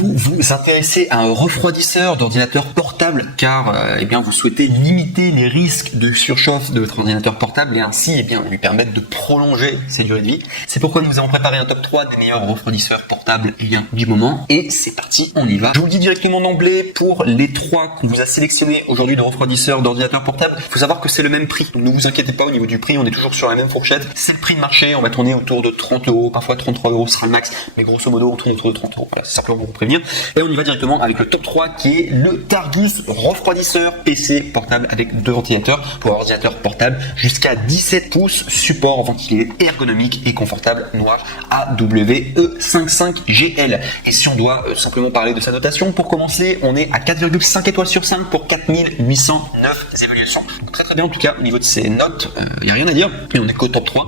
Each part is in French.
Vous vous intéressez à un refroidisseur d'ordinateur portable car eh bien vous souhaitez limiter les risques de surchauffe de votre ordinateur portable et ainsi eh bien lui permettre de prolonger sa durée de vie. C'est pourquoi nous vous avons préparé un top 3 des meilleurs refroidisseurs portables eh bien, du moment et c'est parti, on y va. Je vous le dis directement d'emblée, pour les 3 qu'on vous a sélectionnés aujourd'hui de refroidisseurs d'ordinateur portable, il faut savoir que c'est le même prix, donc ne vous inquiétez pas au niveau du prix, on est toujours sur la même fourchette, c'est le prix de marché, on va tourner autour de 30 €, parfois 33 € sera le max, mais grosso modo on tourne autour de 30 €, voilà, c'est simplement pour vous prévenir. Et on y va directement avec le top 3 qui est le Targus refroidisseur PC portable avec 2 ventilateurs pour un ordinateur portable jusqu'à 17 pouces, support ventilé ergonomique et confortable noir AWE55GL. Et si on doit simplement parler de sa notation, pour commencer, on est à 4,5 étoiles sur 5 pour 4809 évaluations. Donc très bien en tout cas au niveau de ces notes, il n'y a rien à dire, et on est qu'au top 3.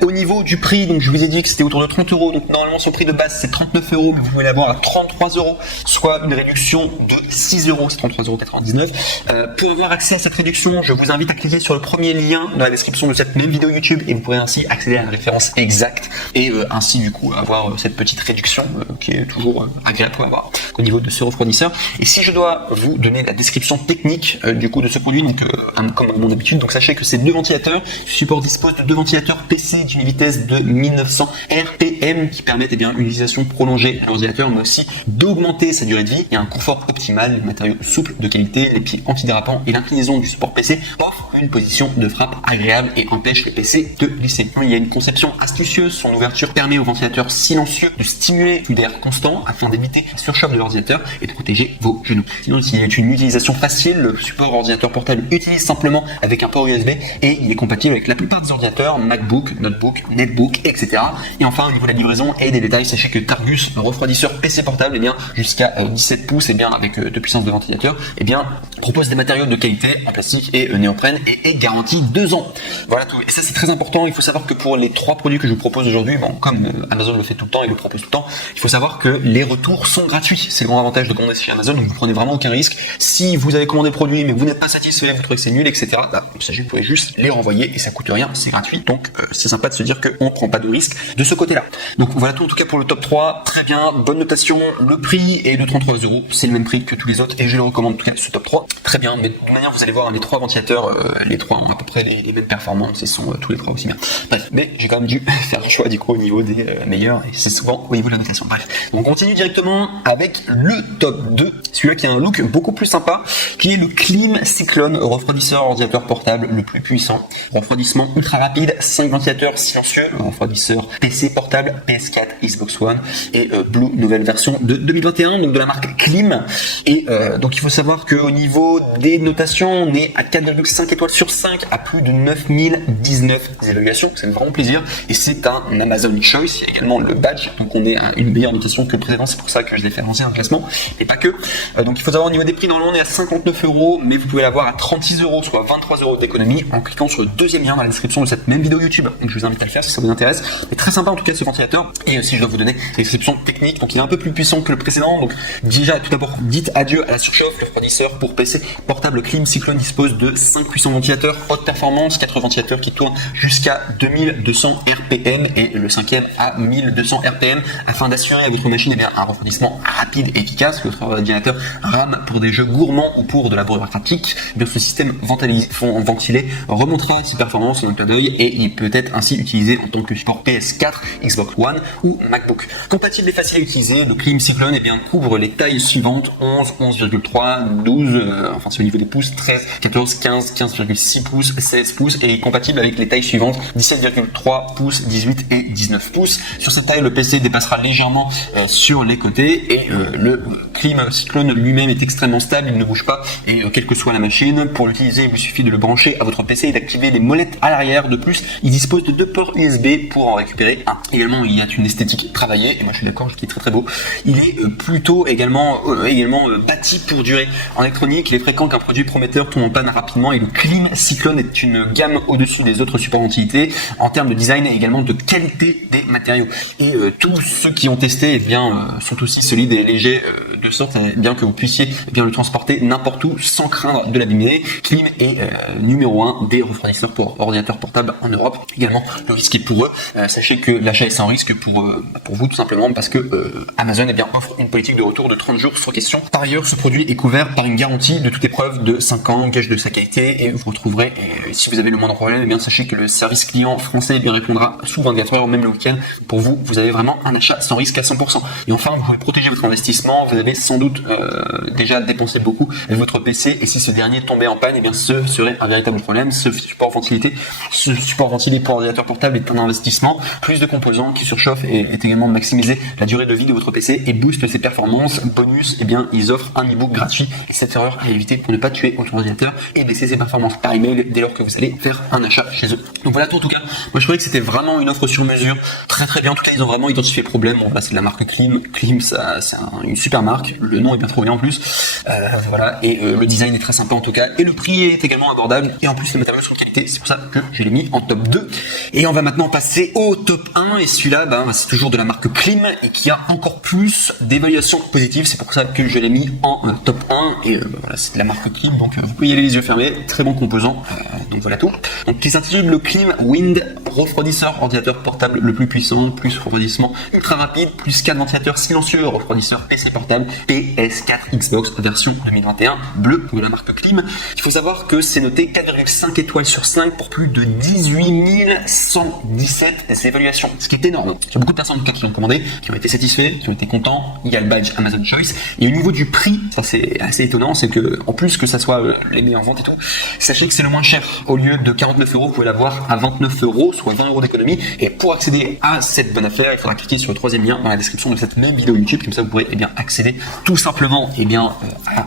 Au niveau du prix, donc je vous ai dit que c'était autour de 30 €, donc normalement son prix de base c'est 39 €, mais vous pouvez l'avoir à 33 €, soit une réduction de 6 €, c'est 33,99 €. Pour avoir accès à cette réduction, je vous invite à cliquer sur le premier lien dans la description de cette même vidéo YouTube et vous pourrez ainsi accéder à la référence exacte et ainsi du coup avoir cette petite réduction qui est toujours agréable à avoir au niveau de ce refroidisseur. Et si je dois vous donner la description technique du coup de ce produit, donc comme à mon habitude, donc sachez que ces 2 ventilateurs, ce support dispose de 2 ventilateurs PC d'une vitesse de 1900 RPM qui permettent eh bien une utilisation prolongée de l'ordinateur mais aussi d'augmenter sa durée de vie et un confort optimal, les matériaux souples de qualité, les pieds antidérapants et l'inclinaison du support PC offrent une position de frappe agréable et empêche les PC de glisser. Il y a une conception astucieuse, son ouverture permet au ventilateur silencieux de stimuler l'air constant afin d'éviter la surchauffe de l'ordinateur et de protéger vos genoux. Sinon, il y a une utilisation facile, le support ordinateur portable utilise simplement avec un port USB et il est compatible avec la plupart des ordinateurs, MacBook, Notebook, Netbook, etc. Et enfin, au niveau de la livraison et des détails, sachez que Targus, un refroidisseur PC portable, eh bien, jusqu'à 17 pouces, eh bien, avec de puissance de ventilateur, eh bien, propose des matériaux de qualité en plastique et néoprène et est garanti 2 ans. Voilà tout. Et ça, c'est très important. Il faut savoir que pour les 3 produits que je vous propose aujourd'hui, bon, comme Amazon le fait tout le temps et le propose tout le temps, il faut savoir que les retours sont gratuits. C'est le grand avantage de commander chez Amazon, donc vous prenez vraiment aucun risque. Si vous avez commandé le produit mais vous n'êtes pas satisfait, vous trouvez que c'est nul, etc., sachez que vous pouvez juste les renvoyer et ça coûte rien, c'est gratuit. Donc c'est sympa de se dire qu'on ne prend pas de risque de ce côté-là. Donc voilà tout en tout cas pour le top 3. Très bien, bonne notation. Le prix est de 33 €. C'est le même prix que tous les autres et je le recommande en tout cas ce top 3. Très bien, mais de toute manière vous allez voir les 3 ventilateurs, les 3 ont à peu près les mêmes performances et sont tous les 3 aussi bien. Bref, mais j'ai quand même dû faire le choix du coup au niveau des meilleurs et c'est souvent au niveau de la notation. Bref, on continue directement avec le top 2, celui-là qui a un look beaucoup plus sympa, qui est le Klim Cyclone refroidisseur ordinateur portable le plus puissant. Refroidissement ultra rapide, 5 ventilateurs silencieux, refroidisseur PC portable, PS4, Xbox One et Blue, nouvelle version de 2021, donc de la marque Klim. Et donc il faut savoir qu'au niveau des notations, on est à 4,5 étoiles sur 5 à plus de 9019 évaluations, c'est vraiment plaisir et c'est un Amazon Choice, il y a également le badge, donc on est à une meilleure notation que le précédent, c'est pour ça que je l'ai fait avancer dans le classement, et pas que. Donc il faut savoir au niveau des prix, normalement on est à 59 €, mais vous pouvez l'avoir à 36 €, soit 23 € d'économie en cliquant sur le deuxième lien dans la description de cette même vidéo YouTube. Donc je vous invite à le faire si ça vous intéresse. Mais très sympa en tout cas ce ventilateur. Et si je dois vous donner la description technique, donc il est un peu plus puissant que le précédent. Donc déjà tout d'abord, dites adieu à la surchauffe. Le refroidisseur pour PC portable Klim Cyclone dispose de 5 puissants ventilateurs haute performance, 4 ventilateurs qui tournent jusqu'à 2200 RPM et le 5e à 1200 RPM afin d'assurer à votre machine un refroidissement rapide et efficace. Votre ordinateur RAM pour des jeux gourmands ou pour de la pratique, bien ce système ventilé remontera ses performances en un clin d'œil et il peut être ainsi utilisé en tant que support PS4, Xbox One ou MacBook. Compatible et facile à utiliser, le Klim Cyclone eh bien, couvre les tailles suivantes 11, 11,3, 12, enfin c'est au niveau des pouces, 13, 14, 15, 15,6 pouces, 16 pouces et est compatible avec les tailles suivantes 17,3 pouces, 18 et 19 pouces. Sur cette taille, le PC dépassera légèrement sur les côtés et le Klim Cyclone lui-même est extrêmement stable, il ne bouge pas et quelle que soit la machine, pour l'utiliser il vous suffit de le brancher à votre PC et d'activer les molettes à l'arrière. De plus, il dispose de 2 ports USB pour en récupérer un. Également, il y a une esthétique travaillée et moi je suis d'accord, qui est très très beau. Il est plutôt également bâti pour durer. En électronique, il est fréquent qu'un produit prometteur tombe en panne rapidement et le Klim Cyclone est une gamme au-dessus des autres supports ventilité en termes de design et également de qualité des matériaux. Et tous ceux qui ont testé eh bien, sont aussi solides et légers quelque sorte bien que vous puissiez bien le transporter n'importe où sans craindre de l'abîmer. Klim est numéro 1 des refroidisseurs pour ordinateurs portables en Europe. Également, le risque est pour eux. Sachez que l'achat est sans risque pour vous tout simplement parce que Amazon offre une politique de retour de 30 jours sans question. Par ailleurs, ce produit est couvert par une garantie de toute épreuve de 5 ans, gage de sa qualité, et vous retrouverez, si vous avez le moindre problème, sachez que le service client français répondra sous 24 heures, même le week-end. Pour vous, vous avez vraiment un achat sans risque à 100%. Et enfin, vous pouvez protéger votre investissement. Vous avez sans doute déjà dépensé beaucoup avec votre PC, et si ce dernier tombait en panne, ce serait un véritable problème. Ce support ventilé pour ordinateur portable est un investissement. Plus de composants qui surchauffent est également de maximiser la durée de vie de votre PC et booste ses performances. Bonus, ils offrent un e-book gratuit et 7 erreurs à éviter pour ne pas tuer votre ordinateur et baisser ses performances par email dès lors que vous allez faire un achat chez eux. Donc voilà tout en tout cas. Moi je trouvais que c'était vraiment une offre sur mesure, très très bien. En tout cas, ils ont vraiment identifié le problème. Bon, là c'est de la marque Klim. Klim, c'est une super marque. Le nom est bien trop bien en plus. Voilà, et le design est très sympa en tout cas. Et le prix est également abordable. Et en plus, les matériaux sont de qualité. C'est pour ça que je l'ai mis en top 2. Et on va maintenant passer au top 1. Et celui-là, c'est toujours de la marque Klim et qui a encore plus d'évaluations positives. C'est pour ça que je l'ai mis en top 1. Et voilà, c'est de la marque Klim. Donc vous pouvez y aller les yeux fermés. Très bon composant. Donc voilà tout. Donc qui s'intitule le Klim Wind refroidisseur ordinateur portable le plus puissant, plus refroidissement ultra rapide, plus 4 ventilateurs silencieux, refroidisseur PC portable, PS4 Xbox version 2021 bleu de la marque Klim. Il faut savoir que c'est noté 4,5 étoiles sur 5 pour plus de 18 117 évaluations, ce qui est énorme. Il y a beaucoup de personnes qui l'ont commandé, qui ont été satisfaits, qui ont été contents. Il y a le badge Amazon Choice. Et au niveau du prix, ça c'est assez étonnant, c'est que en plus que ça soit les meilleures ventes et tout, sachez que c'est le moins cher. Au lieu de 49 €, vous pouvez l'avoir à 29 €, soit 20 € d'économie. Et pour accéder à cette bonne affaire, il faudra cliquer sur le troisième lien dans la description de cette même vidéo YouTube. Comme ça, vous pourrez accéder tout simplement à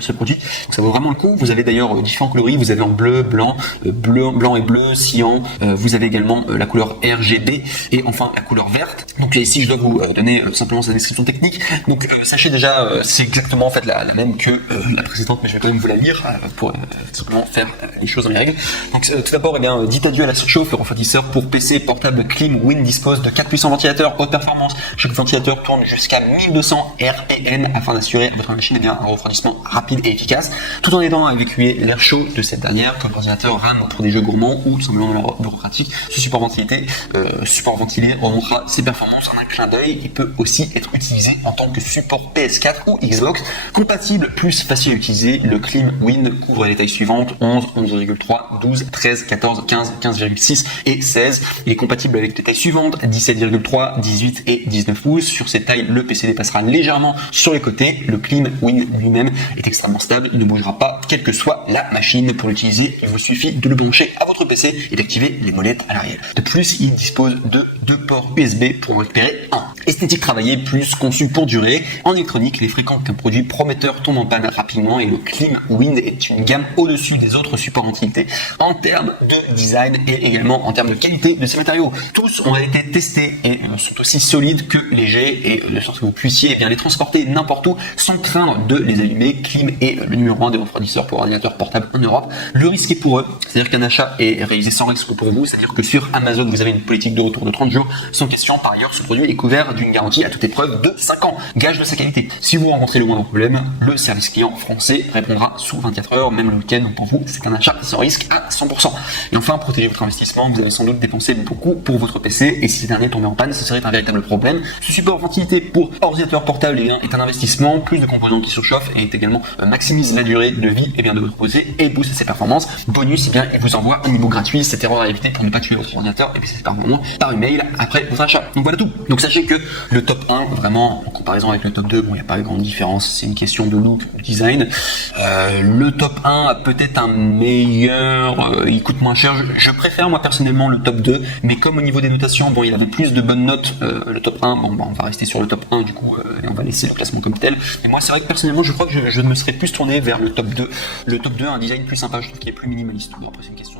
ce produit. Donc, ça vaut vraiment le coup. Vous avez d'ailleurs différents coloris. Vous avez en bleu, blanc et bleu, cyan. Vous avez également la couleur RGB et enfin la couleur verte. Donc ici, je dois vous donner simplement sa description technique. Donc sachez déjà, c'est exactement en fait la même que la précédente, mais je vais quand même vous la lire pour simplement faire les choses dans les règles. Donc tout d'abord, dites adieu à la surchauffe. Le refroidisseur pour PC portable Klim Wind dispose de 4 puissants ventilateurs haute performance. Chaque ventilateur tourne jusqu'à 1200 RPM afin d'assurer à votre machine un refroidissement rapide et efficace, tout en aidant à évacuer l'air chaud de cette dernière, comme l'ordinateur RAM pour des jeux gourmands ou tout simplement dans leur bureau pratique. Ce support ventilé remontera ses performances en un clin d'œil. Il peut aussi être utilisé en tant que support PS4 ou Xbox. Compatible, plus facile à utiliser, le Klim Wind couvre les tailles suivantes 11, 11,3, 12, 13, 14, 15, 15,6 et 16. Il est compatible avec les tailles suivantes 17,3, 18 et 19 pouces. Sur ces tailles, le PC dépassera légèrement sur les côtés. Le Klim Wind lui-même est extrêmement stable, il ne bougera pas quelle que soit la machine. Pour l'utiliser, il vous suffit de le brancher à votre PC et d'activer les molettes à l'arrière. De plus, il dispose de 2 ports USB pour en récupérer un. Esthétique travaillée, plus conçu pour durer. En électronique, il est fréquent qu'un produit prometteur tombe en panne rapidement et le Klim Wind est une gamme au-dessus des autres supports ventilité en termes de design et également en termes de qualité de ces matériaux. Tous ont été testés et sont aussi solides que légers et de sorte que vous puissiez les transporter n'importe où sans craindre de les allumer. Klim est le numéro 1 des refroidisseurs pour ordinateurs portables en Europe. Le risque est pour eux, c'est-à-dire qu'un achat est réalisé sans risque pour vous, c'est-à-dire que sur Amazon vous avez une politique de retour de 30 jours sans question. Par ailleurs, ce produit est couvert d'une garantie à toute épreuve de 5 ans, gage de sa qualité. Si vous rencontrez le moindre problème, le service client français répondra sous 24 heures, même le week-end. Donc pour vous, c'est un achat sans risque à 100%. Et enfin, protégez votre investissement. Vous avez sans doute dépensé beaucoup pour votre PC et si ce dernier tombait en panne, ce serait un véritable problème. Ce support ventilité pour ordinateur portable est un investissement. Plus de composants qui surchauffent et également maximise la durée de vie de votre PC et booste ses performances. Bonus, il vous envoie un e-book gratuit. Cette erreur à éviter pour ne pas tuer votre ordinateur et ses performances par email après votre achat. Donc voilà tout. Donc sachez que le top 1, vraiment en comparaison avec le top 2, il n'y a pas de grande différence. C'est une question de look, de design. Le top 1 a peut-être un meilleur, il coûte moins cher. Je préfère moi personnellement le top 2, mais comme au niveau des notations, il avait plus de bonnes notes. Le top 1, on va rester sur le top 1 du coup et on va laisser le classement comme tel. Et moi c'est vrai que personnellement je crois que je me serais plus tourné vers le top 2. Le top 2 a un design plus sympa, je trouve qu'il est plus minimaliste. Après c'est une question